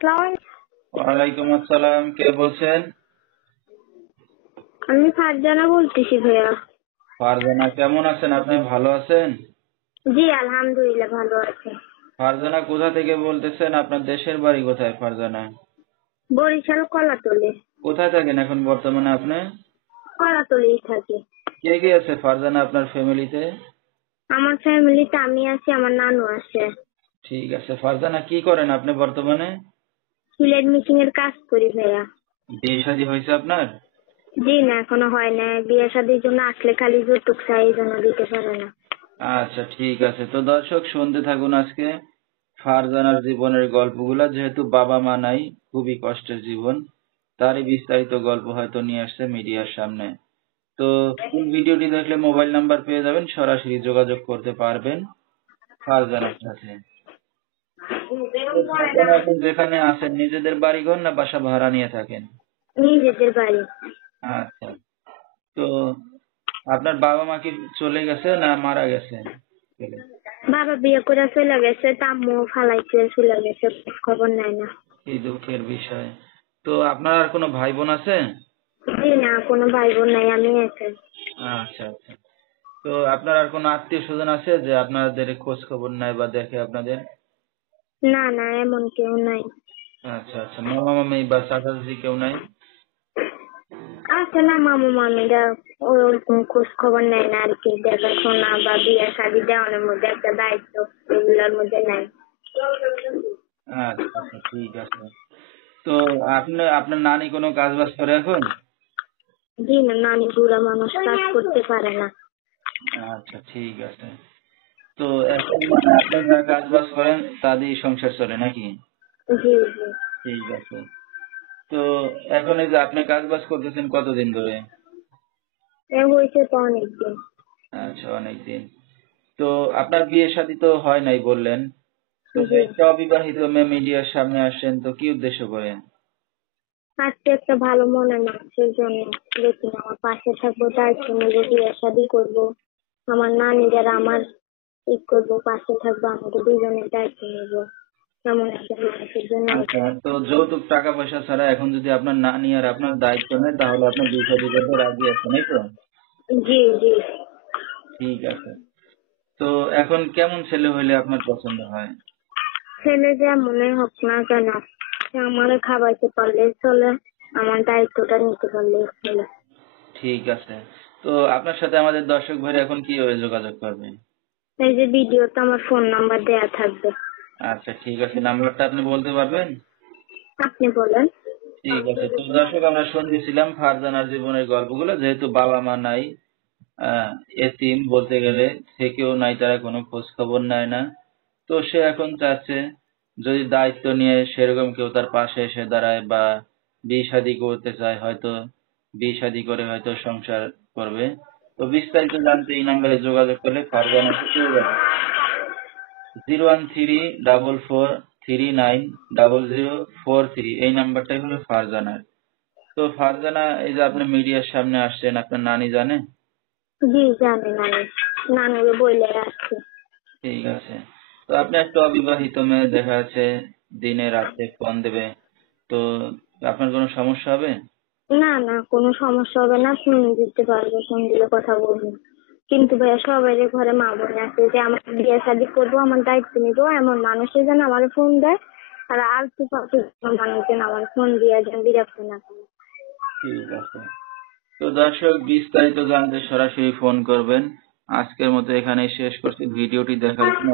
আসসালামু ওয়ালাইকুম আসসালাম। কে বলছেন? আমি ফারজানা বলতেছি ভাইয়া। ফারজানা, কেমন আছেন আপনি? ভালো আছেন? জি আলহামদুলিল্লাহ ভালো আছি। ফারজানা, কোথা থেকে বলতেছেন? আপনার দেশের বাড়ি কোথায় ফারজানা? বরিশাল কলাতলি। কোথায় থাকেন এখন বর্তমানে আপনি? কলাতলিই থাকি। কে কে আছে ফারজানা আপনার ফ্যামিলিতে? আমার ফ্যামিলিতে আমি আছি, আমার নানু আছে। ঠিক আছে ফারজানা, কি করেন আপনি বর্তমানে? সিলেট মিটিং এর কাজ করি ভাইয়া। বিয়ে শাদী হয়েছে আপনার? জি না, এখনো হয় না। বিয়ে শাদির জন্য আসলে খালি যৌতুক চাই, এই জন্য দিতে পারে না। আচ্ছা ঠিক আছে। তো দর্শক শুনতে থাকুন আজকে ফারজানার জীবনের গল্পগুলা। যেহেতু বাবা মা নাই, খুবই কষ্টের জীবন, তারই বিস্তারিত গল্প হয়তো নিয়ে আসছে মিডিয়ার সামনে। তো ফুল ভিডিওটি দেখলে মোবাইল নাম্বার পেয়ে যাবেন, সরাসরি যোগাযোগ করতে পারবেন ফারজানার সাথে। তো ফারজানা এখন যেখানে আছেন, নিজেদের বাড়িঘর না বাসা ভাড়া নিয়ে থাকেন? নিজেদের বাড়ি। আচ্ছা। তো আপনার বাবা মা কি চলে গেছে না মারা গেছে? বাবা বিয়ে করে চলে গেছে, আম্মু ফালাইছে চলে গেছে, খবর নাই না। কি দুঃখের বিষয়। তো আপনার আর কোনো ভাই বোন আছে? জি না, কোনো ভাই বোন নাই, আমি একাই। আচ্ছা আচ্ছা। তো আপনার আর কোনো আত্মীয় স্বজন আছে যে আপনাদের খোঁজ খবর নেয় বা দেখে আপনাদের? না না, এমন কেউ নাই। আচ্ছা আচ্ছা। মামা মামি বা চাচা চাচি কেউ নাই? আছে না, মামু মামিরা ওরকম খোঁজ খবর নেয় না আর কি, দেখাশোনা বা বিয়ে শাদী দেওয়ানোর মধ্যে একটা দায়িত্ব, এগুলোর মধ্যে নাই। আচ্ছা আচ্ছা ঠিক আছে। তো আপনার নানি কোনো কাজ বাজ করে এখন? জি না, নানি বুড়া মানুষ, কাজ করতে পারে না। আচ্ছা ঠিক আছে। তো এখন মানে আপনার যা কাজ বাজ করেন তা দিয়ে সংসার চলে নাকি? জি জি। ঠিক আছে। তো এখন এই যে আপনি কাজ বাজ করতেছেন কতদিন ধরে? এ হয়েছে তো অনেকদিন। আচ্ছা অনেকদিন। তো আপনার বিয়ে শাদী তো হয় নাই বললেন। তো জি, একটা অবিবাহিত মেয়ে মিডিয়ার সামনে আসেন, তো কি উদ্দেশ্য করেন? আজকে একটা ভালো মনের মানুষের জন্য, দেখি আমার পাশে থাকবো, দায়িত্ব নেবো, বিয়ে শাদী করবো, আমার নানি যারা আমার ঠিক করবো, পাশে থাকবো, আমাদের দুজনের দায়িত্ব নেবো, এমন একটা মানুষের জন্য। আচ্ছা। তো যৌতুক টাকা পয়সা ছাড়া এখন যদি আপনার নানি আর আপনার দায়িত্ব নেয় তাহলে আপনি বিয়ে শাদী করতে রাজি আছেন, এই তো? জি জি। ঠিক আছে। তো এখন কেমন ছেলে হইলে আপনার পছন্দ হয়? ছেলে যা মনে হোক না কেন, সে আমারে খাওয়াইতে পারলে চলে, আমার দায়িত্বটা নিতে পারলে চলে। ঠিক আছে। তো আপনার সাথে আমাদের দর্শক ভাইরা এখন কিভাবে যোগাযোগ করবে? এই যে ভিডিওতে আমার ফোন নাম্বার দেয়া থাকবে। আচ্ছা ঠিক আছে, নাম্বারটা আপনি বলতে পারবেন? আপনি বলেন। ঠিক আছে। তো দর্শক, আমরা শুনতেছিলাম ফারজানার জীবনের গল্পগুলো। যেহেতু বাবা মা নাই, আহ এতিম বলতে গেলে, থেকেও নাই, তারা কোনো খোঁজ খবর নেয় না। তো সে এখন চাচ্ছে যদি দায়িত্ব নিয়ে সেরকম কেউ তার পাশে এসে দাঁড়ায় বা বিয়ে শাদী করতে চায়, হয়তো বিয়ে শাদী করে হয়তো সংসার করবে। তো বিস্তারিত জানতে এই নাম্বারে যোগাযোগ করলে ফারজানাকে পেয়ে যাবে। 01344390043, এই নাম্বারটাই হলো ফারজানার। তো ফারজানা, এই যে আপনি মিডিয়ার সামনে আসছেন, আপনার নানি জানে? জি জানি, নানি নানুরে বইলে রাখছি। ঠিক আছে। তো আপনি একটা অবিবাহিত মেয়ে, দেখা যাচ্ছে দিনে রাতে ফোন দেবে, তো আপনার কোনো সমস্যা হবে? না না, কোনো সমস্যা হবে না, ফোন দিতে পারবো, ফোন দিলে কথা বলবো। কিন্তু ভাইয়া সবাই ঘরে মা বোন আছে, যে আমার বিয়ে শাদী করবো, আমার দায়িত্ব নিবো, এমন মানুষের যেন আমার ফোন দেয়, আর আলতু ফালতু মানুষ যেন আমার ফোন দিয়ে যেন বিরক্ত না করে। ঠিক আছে। তো দর্শক, বিস্তারিত জানতে সরাসরি ফোন করবেন। আজকের মতো এখানেই শেষ করছি। ভিডিওটি দেখার জন্য